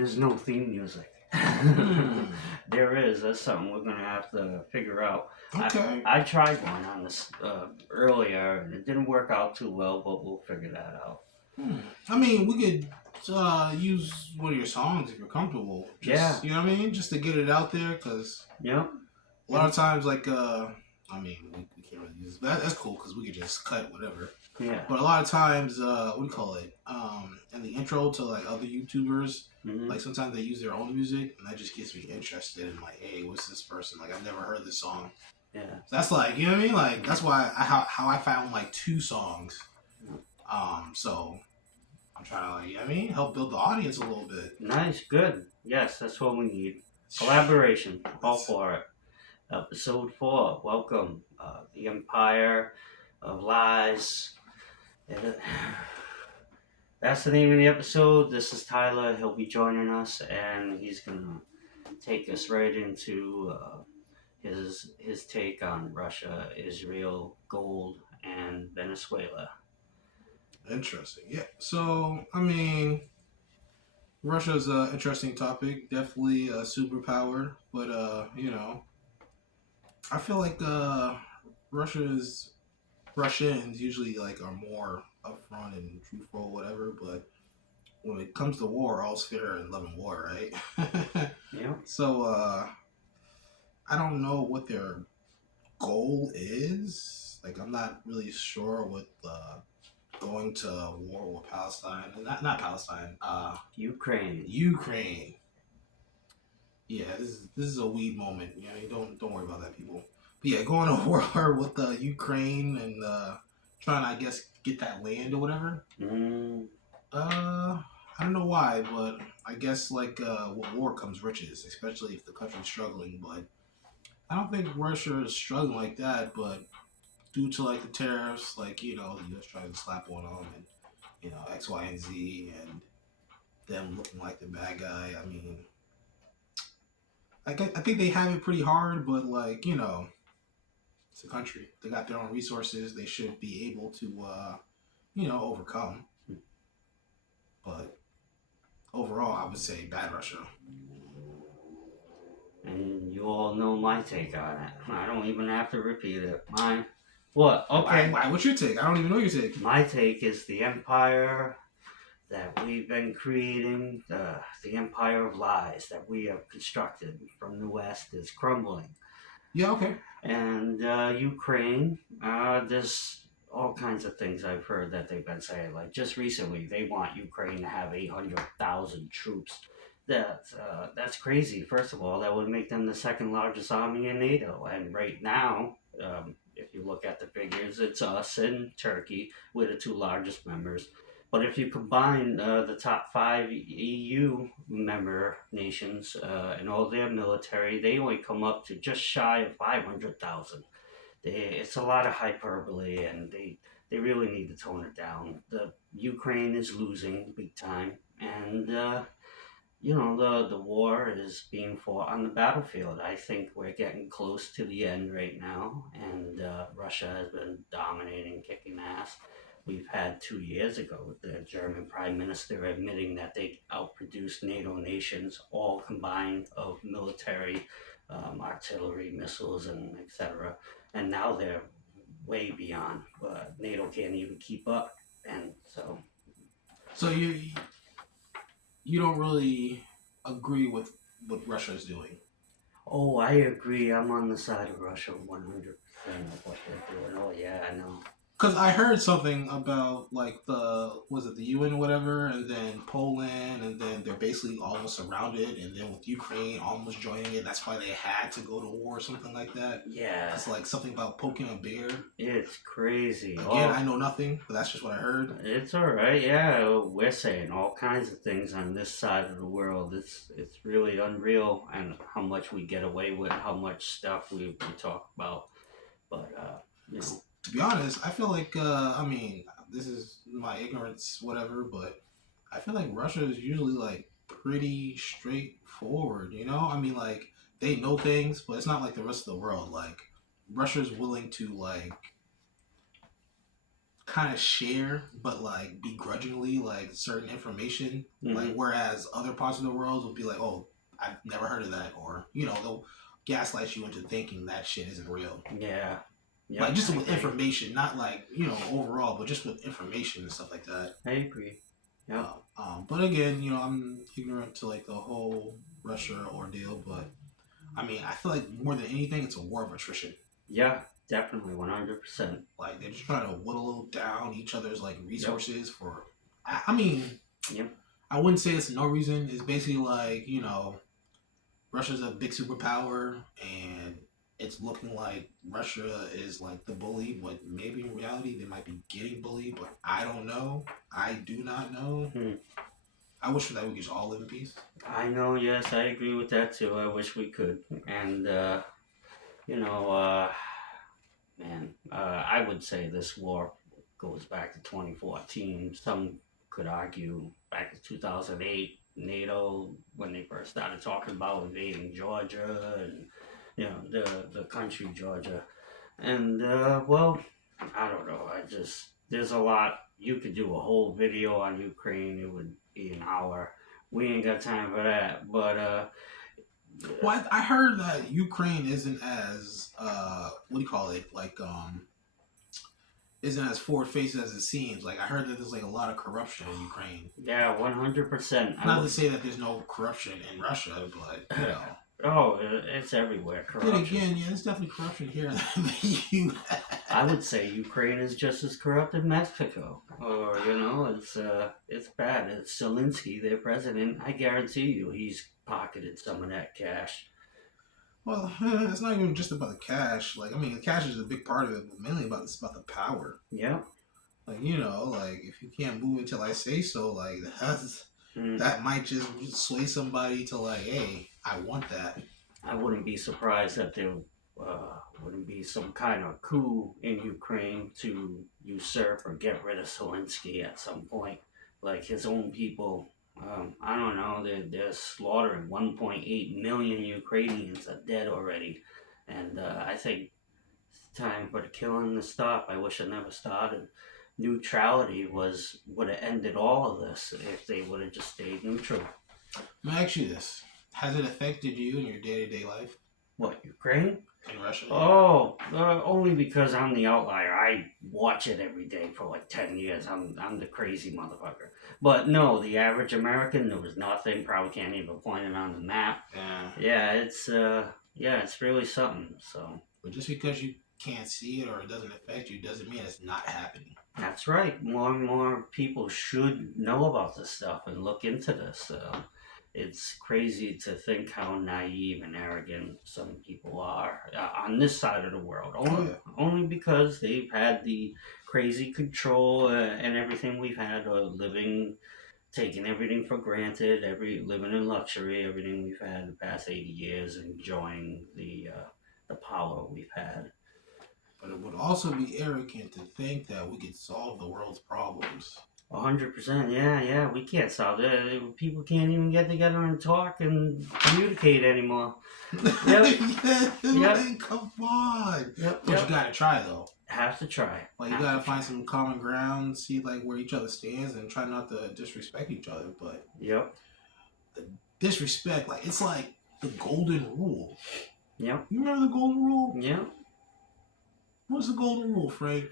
There's no theme music. There is. That's something we're gonna have to figure out. Okay. I tried one on this earlier, and it didn't work out too well, but we'll figure that out. I mean, we could use one of your songs if you're comfortable. Yeah. Just you know what I mean, just to get it out there, because Yep. a lot of times, like, I mean, we can't really use that's cool because we could just cut whatever. Yeah. But a lot of times, what do you call it? In the intro to like other YouTubers, like sometimes they use their own music, and that just gets me interested in like, hey, what's this person? Like, I've never heard this song. Yeah. So that's like, you know what I mean? Like, that's why how I found like 2 songs. So I'm trying to, like, you know what I mean, help build the audience a little bit. Nice. Good. Yes, that's what we need. Collaboration. All for it. Episode 4. Welcome. The Empire of Lies. That's the name of the episode. This is Tyler. He'll be joining us, and he's gonna take us right into his take on Russia, Israel, gold, and Venezuela. Interesting. Yeah. So I mean, Russia's an interesting topic. Definitely a superpower, but you know, I feel like Russians usually like are more upfront and truthful, whatever. But when it comes to war, all's fair in love and war, right? Yeah. So I don't know what their goal is. Like, I'm not really sure what going to war with Palestine, not Palestine, Ukraine. Ukraine. Yeah, this is a weed moment. You know, don't worry about that, people. But yeah, going to war with Ukraine and trying to, I guess, get that land or whatever. I don't know why, but I guess like with war comes riches, especially if the country's struggling. But I don't think Russia is struggling like that. But due to like the tariffs, like, you know, the U.S. trying to slap on them, and you know, X, Y, and Z, and them looking like the bad guy. I mean, I think they have it pretty hard, but like, you know, it's a country. They got their own resources. They should be able to, you know, overcome. But overall, I would say bad Russia. And you all know my take on it. I don't even have to repeat it. Mine. What? Okay. Why? What's your take? I don't even know your take. My take is the empire that we've been creating, the empire of lies that we have constructed from the West is crumbling. Yeah, okay. And Ukraine, there's all kinds of things I've heard that they've been saying. Like just recently, they want Ukraine to have 800,000 troops. That's crazy. First of all, that would make them the second largest army in NATO. And right now, if you look at the figures, it's us and Turkey. We're the 2 largest members. But if you combine the top 5 EU member nations and all their military, they only come up to just shy of 500,000. It's a lot of hyperbole, and they really need to tone it down. The Ukraine is losing big time, and you know, the war is being fought on the battlefield. I think we're getting close to the end right now, and Russia has been dominating, kicking ass. We've had 2 years ago the German Prime Minister admitting that they outproduced NATO nations, all combined of military, artillery, missiles, and etc. And now they're way beyond. NATO can't even keep up, and so. So you don't really agree with what Russia is doing? Oh, I agree. I'm on the side of Russia 100% of what they're doing. Oh yeah, I know. Because I heard something about like the UN or whatever, and then Poland, and then they're basically almost surrounded, and then with Ukraine almost joining it, that's why they had to go to war or something like that. Yeah. It's like something about poking a bear. It's crazy. Again, I know nothing, but that's just what I heard. It's all right. Yeah, we're saying all kinds of things on this side of the world. It's really unreal, and how much we get away with, how much stuff we talk about. But you know. To be honest, I feel like, I mean, this is my ignorance, whatever, but I feel like Russia is usually, like, pretty straightforward, you know? I mean, like, they know things, but it's not like the rest of the world. Like, Russia's willing to, like, kind of share, but like begrudgingly, like certain information. Mhm. Like whereas other parts of the world will be like, oh, I've never heard of that, or they'll gaslight you into thinking that shit isn't real. Yeah. Yep, Like just I with agree. information, not like overall, but just with information and stuff like that. I agree. Yeah. But again, I'm ignorant to like the whole Russia ordeal. But I mean, I feel like more than anything, it's a war of attrition. Yeah, definitely, 100%. Like they're just trying to whittle down each other's like resources for. I mean, Yep. I wouldn't say it's no reason. It's basically like Russia's a big superpower, and it's looking like Russia is like the bully, but maybe in reality they might be getting bullied. But I don't know. I do not know. I wish for that we could just all live in peace. I know, yes, I agree with that too. I wish we could. And, man, I would say this war goes back to 2014. Some could argue back to 2008, NATO, when they first started talking about invading Georgia and, the country Georgia. And, well, I don't know. There's a lot. You could do a whole video on Ukraine. It would be an hour. We ain't got time for that. But, Well, I heard that Ukraine isn't as what do you call it? Like isn't as forward faced as it seems. Like I heard that there's like a lot of corruption in Ukraine. yeah, 100%. Not to say that there's no corruption in Russia, but Oh, it's everywhere. Then Corruption. again, yeah, there's definitely corruption here in the U.S. I would say Ukraine is just as corrupt as Mexico, or it's bad. It's Zelensky, their president. I guarantee you, he's pocketed some of that cash. Well, it's not even just about the cash. Like, I mean, the cash is a big part of it, but mainly it's about the power. Yeah. Like, like if you can't move until I say so, like that might just sway somebody to like, hey, I want that. I wouldn't be surprised that there wouldn't be some kind of coup in Ukraine to usurp or get rid of Zelensky at some point. Like his own people, I don't know, they're slaughtering 1.8 million Ukrainians are dead already. And I think it's time for the killing to stop. I wish it never started. Neutrality would have ended all of this if they would have just stayed neutral. Let me ask you this. Has it affected you in your day-to-day life? What, Ukraine? In Russia? Oh, only because I'm the outlier. I watch it every day for like 10 years. I'm the crazy motherfucker. But no, the average American, there was nothing. Probably can't even point it on the map. Yeah, it's really something. So. But just because you can't see it or it doesn't affect you doesn't mean it's not happening. That's right. More and more people should know about this stuff and look into this. It's crazy to think how naive and arrogant some people are on this side of the world. Only because they've had the crazy control and everything we've had, taking everything for granted, living in luxury, everything we've had the past 80 years, enjoying the power we've had. But it would also be arrogant to think that we could solve the world's problems. 100%, yeah, we can't solve it. People can't even get together and talk and communicate anymore. Yep. Come on. Yep. But you gotta try though. Have to try. Like you gotta find some common ground, see like where each other stands, and try not to disrespect each other. But the disrespect, like it's like the golden rule. Yep. You remember the golden rule? Yep. What's the golden rule, Frank?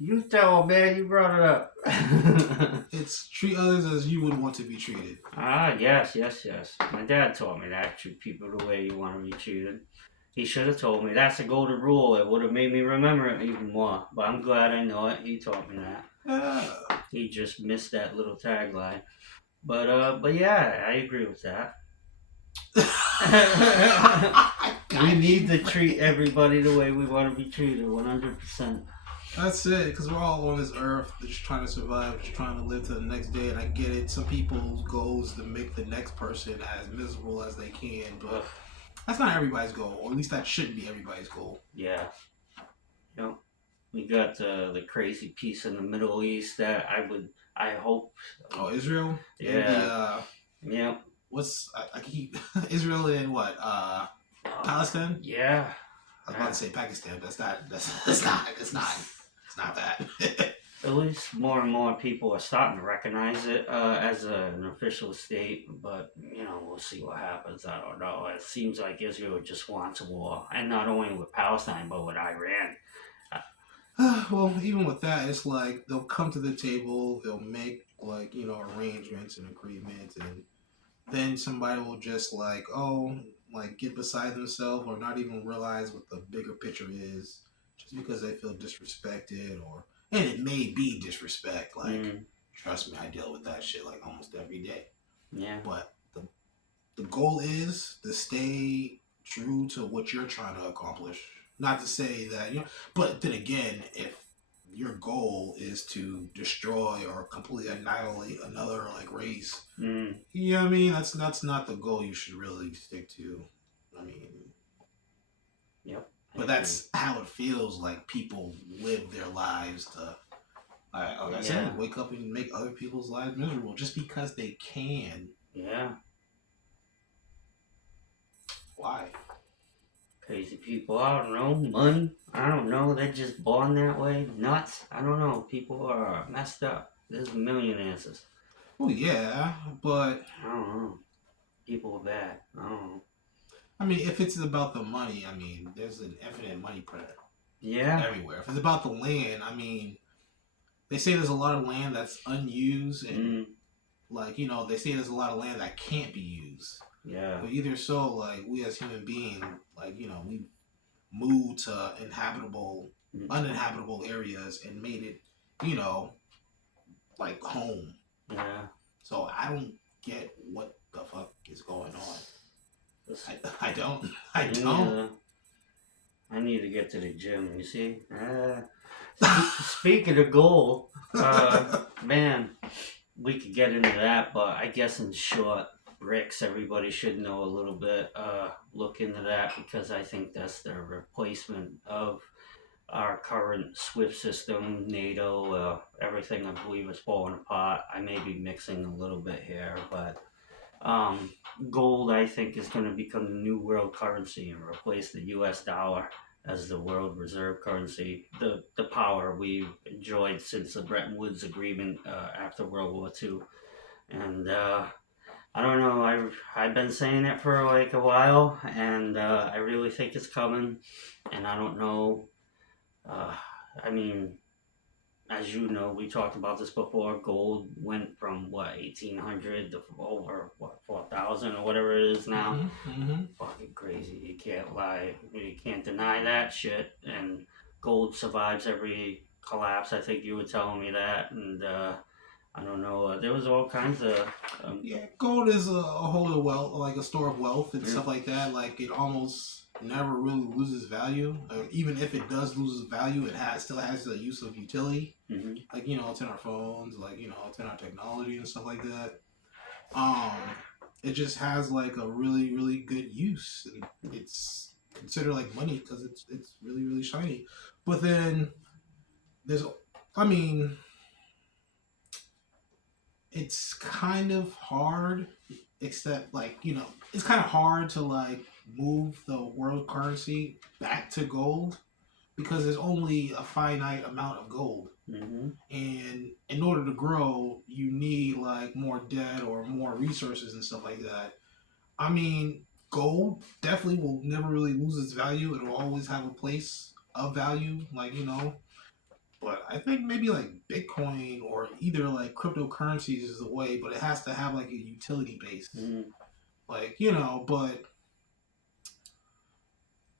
You tell, man. You brought it up. It's treat others as you would want to be treated. Ah, yes. My dad taught me that. Treat people the way you want to be treated. He should have told me. That's a golden rule. It would have made me remember it even more. But I'm glad I know it. He taught me that. Yeah. He just missed that little tagline. But yeah, I agree with that. We need to treat everybody the way we want to be treated, 100%. That's it, because we're all on this earth just trying to survive, just trying to live to the next day, and I get it. Some people's goals to make the next person as miserable as they can, but that's not everybody's goal, or at least that shouldn't be everybody's goal. Yeah. Yep. We got the crazy peace in the Middle East that I hope. Oh, Israel? Yeah. Yeah. What's I keep Israel and what? Palestine? Yeah. I was about to say Pakistan, but it's not that. At least more and more people are starting to recognize it as an official state, but we'll see what happens. I don't know. It seems like Israel just wants a war, and not only with Palestine but with Iran. Uh, Well, even with that, it's like they'll come to the table, they'll make like arrangements and agreements, and then somebody will just like get beside themselves or not even realize what the bigger picture is, just because they feel disrespected and it may be disrespect. Like, mm, trust me, I deal with that shit like almost every day. yeah, But the goal is to stay true to what you're trying to accomplish. Not to say that but then again, if your goal is to destroy or completely annihilate another like race, mm, you know what I mean? That's not the goal you should really stick to. I mean, yep, I but agree. that's how it feels like people live their lives to. Like I Yeah, said, wake up and make other people's lives miserable just because they can. yeah. Why? Crazy people. I don't know. Money. I don't know. They're just born that way. Nuts. I don't know. People are messed up. There's a million answers. Well, yeah, but I don't know. People are bad. I don't know. I mean, if it's about the money, I mean, there's an infinite money printer Yeah. everywhere. If it's about the land, I mean, they say there's a lot of land that's unused, and Mm, like they say there's a lot of land that can't be used. yeah. But either so, like we as human beings, like we moved to Mm, uninhabitable areas and made it, you know, like home. yeah. So I don't get what the fuck is going on. This, I don't. I me don't. neither. I need to get to the gym. You see. Speaking of goal, man, we could get into that, but I guess in short, bricks. Everybody should know a little bit. Look into that because I think that's the replacement of our current SWIFT system, NATO, everything I believe is falling apart. I may be mixing a little bit here, but um, gold I think is going to become the new world currency and replace the U.S. dollar as the world reserve currency. The power we've enjoyed since the Bretton Woods Agreement after World War II, and I don't know. I've been saying it for like a while, and I really think it's coming. And I don't know. Uh, I mean, as you know, we talked about this before. Gold went from what 1800 to over what 4,000 or whatever it is now. Mm-hmm. Fucking crazy. You can't lie. You can't deny that shit. And gold survives every collapse. I think you were telling me that, and I don't know. There was all kinds of. Yeah, gold is a hold of wealth, like a store of wealth and Yeah. stuff like that. Like it almost never really loses value. Even if it does lose value, it still has the use of utility. Hmm. Like it's in our phones, like it's in our technology and stuff like that. Um, it just has like a really really good use. And it's considered like money because it's really really shiny. But then there's, I mean, it's kind of hard, except like it's kind of hard to like move the world currency back to gold because there's only a finite amount of gold, Hmm. and in order to grow you need like more debt or more resources and stuff like that. I mean, gold definitely will never really lose its value. It will always have a place of value, like but I think maybe like Bitcoin or either like cryptocurrencies is the way, but it has to have like a utility base. Hmm. Like, but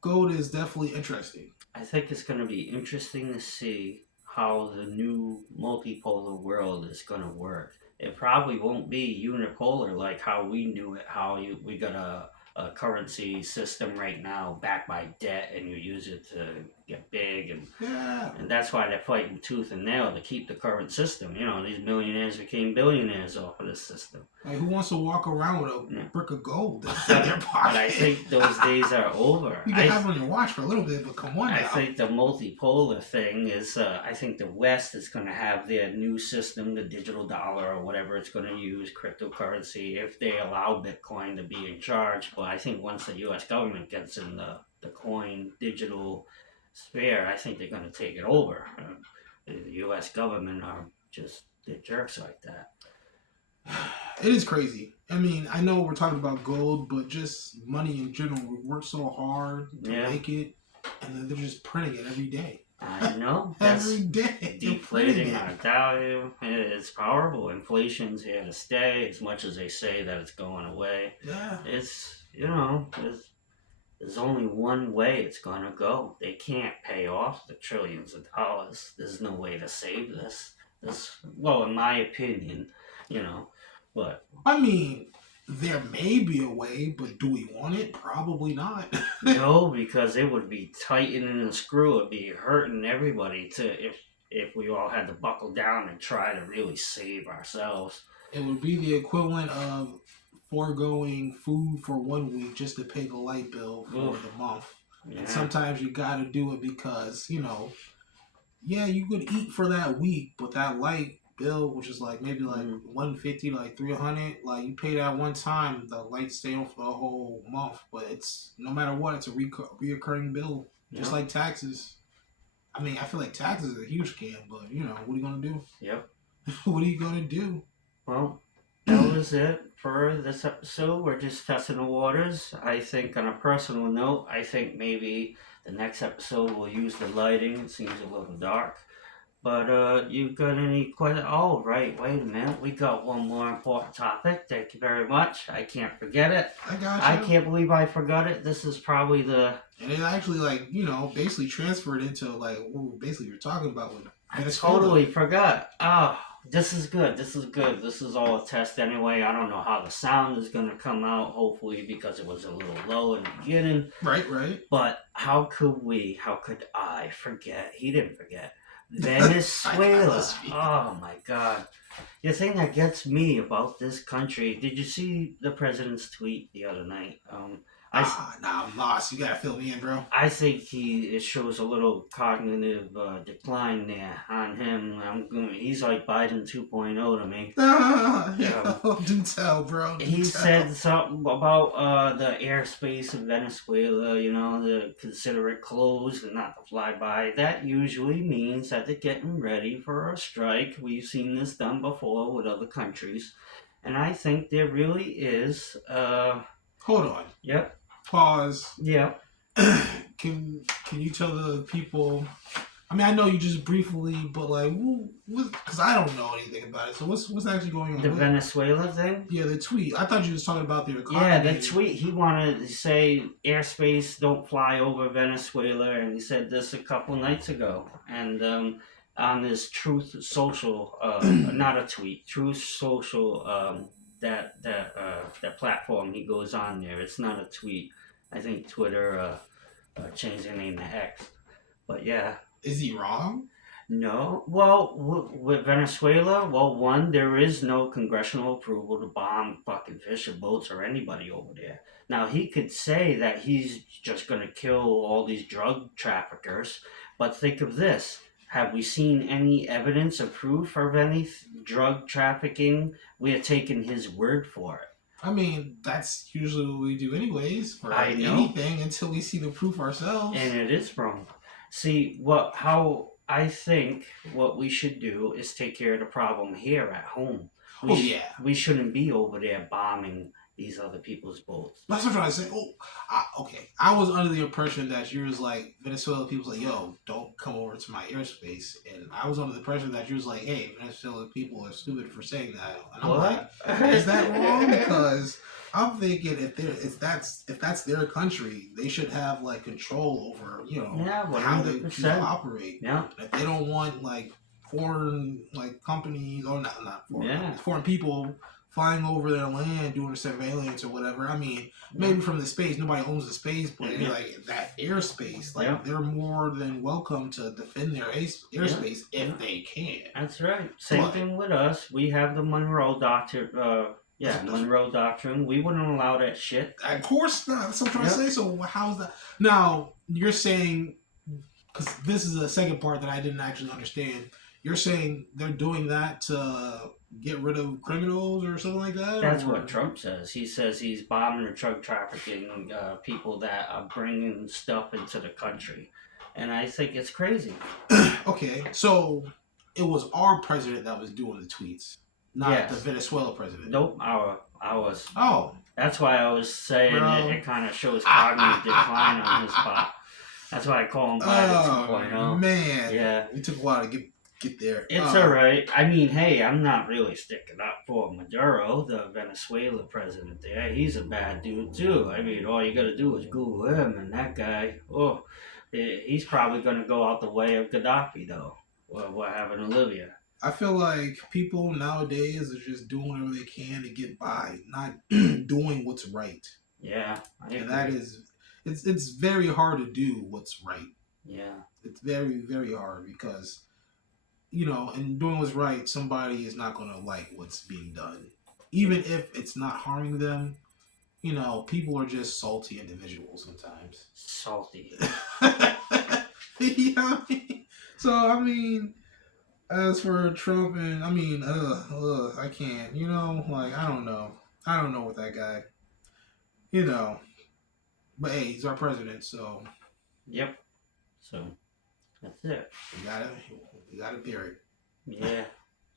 gold is definitely interesting. I think it's going to be interesting to see how the new multipolar world is going to work. It probably won't be unipolar like how we knew it, we got a currency system right now backed by debt and you use it to get big Yeah. and that's why they're fighting tooth and nail to keep the current system. These millionaires became billionaires off of this system. Like who wants to walk around with a Yeah. brick of gold in But, their pocket? but I think those days are over. You can have it on your watch for a little bit, but come on I now. think the multipolar thing is, I think the West is going to have their new system, the digital dollar or whatever it's going to use, cryptocurrency, if they allow Bitcoin to be in charge. But I think once the US government gets in the coin digital sphere, I think they're going to take it over. the U.S. government are just they're jerks like that. It is crazy. I mean, I know we're talking about gold, but just money in general. We work so hard to make it, and then they're just printing it every day. I know. Every day. Deflating our value. It's powerful. Inflation's here to stay, as much as they say that it's going away. Yeah. It's, there's only one way it's going to go. They can't pay off the trillions of dollars. There's no way to save this. Well, in my opinion, but. I mean, there may be a way, but do we want it? Probably not. No, because it would be tightening the screw. It'd be hurting everybody if we all had to buckle down and try to really save ourselves. It would be the equivalent of foregoing food for 1 week just to pay the light bill for the month. Yeah. And sometimes you got to do it because, yeah, you could eat for that week, but that light bill, which is like maybe like $150 to like $300, like you pay that one time, the lights stay on for the whole month. But it's no matter what, it's a reoccurring bill, just like taxes. I mean, I feel like taxes is a huge scam, but what are you gonna do? Yep. What are you gonna do? Well, that was it for this episode. We're just testing the waters. I think on a personal note, I think maybe the next episode we'll use the lighting. It seems a little dark. But you got any questions? Oh, right. Wait a minute. We got one more important topic. Thank you very much. I can't forget it. I got you. I can't believe I forgot it. This is probably And it actually, basically transferred into, what basically you're talking about. I totally forgot. Oh, this is good. This is all a test anyway. I don't know how the sound is going to come out, hopefully, because it was a little low in the beginning. Right. But how could I forget? He didn't forget. Venezuela. Oh my God. The thing that gets me about this country, did you see the president's tweet the other night? I'm lost. You gotta fill me in, bro. I think it shows a little cognitive decline there on him. He's like Biden 2.0 to me. Do tell, bro. He said something about the airspace of Venezuela, to consider it closed and not to fly by. That usually means that they're getting ready for a strike. We've seen this done before with other countries. And I think there really is... Hold on. Yep. Pause. Yep. Can you tell the people? I mean, I know you just briefly, but because I don't know anything about it. So what's actually going on? The Venezuela thing? Yeah, the tweet. I thought you was talking about their economy. Yeah, the tweet. He wanted to say airspace don't fly over Venezuela, and he said this a couple nights ago. And on this Truth Social, not a tweet, Truth Social. That platform he goes on there. It's not a tweet. I think Twitter changed their name to X. But yeah. Is he wrong? No. Well, with Venezuela, one, there is no congressional approval to bomb fucking fisher boats or anybody over there. Now, he could say that he's just going to kill all these drug traffickers, but think of this. Have we seen any evidence or proof of any drug trafficking? We are taking his word for it. I mean, that's usually what we do anyways for anything until we see the proof ourselves. And it is wrong. See, how I think what we should do is take care of the problem here at home. We shouldn't be over there bombing these other people's boats. That's what I'm trying to say. Okay. I was under the impression that you was like, Venezuela people like, yo, don't come over to my airspace. And I was under the impression that you was like, hey, Venezuela people are stupid for saying that. And I'm like, is that wrong? Because I'm thinking if that's their country, they should have control over, how they choose to operate. Yeah. If they don't want foreign companies or not foreign, foreign people flying over their land, doing surveillance or whatever. I mean, maybe from the space, nobody owns the space, but that airspace, they're more than welcome to defend their airspace if they can. That's right. Same thing with us. We have the Monroe Doctrine. Monroe Doctrine. We wouldn't allow that shit. Of course not. That's what I'm trying to say. So how's that? Now, you're saying, because this is the second part that I didn't actually understand, you're saying they're doing that to get rid of criminals or something like that? That's what Trump says. He says he's bombing the drug trafficking people that are bringing stuff into the country. And I think it's crazy. Okay, so it was our president that was doing the tweets, not the Yes. Venezuela president. Nope. I was. Oh, That's why I was saying bro. it kind of shows cognitive decline on his part. That's why I call him Biden 2.0. Man, Yeah. it took a while to get there. It's alright. I mean, hey, I'm not really sticking up for Maduro, the Venezuela president there. He's a bad dude, too. I mean, all you gotta do is Google him, and that guy, oh, he's probably gonna go out the way of Gaddafi, though. What happened to Libya? I feel like people nowadays are just doing whatever they can to get by, not doing what's right. Yeah, I agree. And that is, it's very hard to do what's right. Yeah. It's very, very hard because, you know, in doing what's right, somebody is not going to like what's being done. Even if it's not harming them, you know, people are just salty individuals sometimes. Salty. Yeah. So, I mean, as for Trump and, I mean, I can't, you know, like, I don't know. I don't know with that guy. You know. But hey, he's our president, so. Yep. So, that's it. We gotta bear it. Yeah.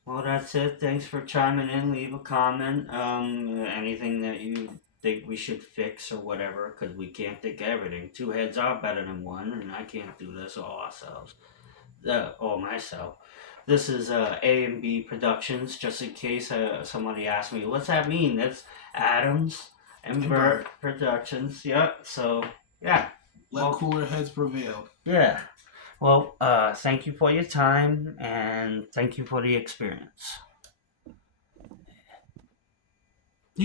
Well, that's it. Thanks for chiming in. Leave a comment. Anything that you think we should fix or whatever, because we can't think of everything. Two heads are better than one, and I can't do this all ourselves. Or myself. This is A&B Productions, just in case somebody asked me, what's that mean? That's Adams and Burt Productions. Yep. So, yeah. Let cooler heads prevail. Yeah. Well, thank you for your time, and thank you for the experience.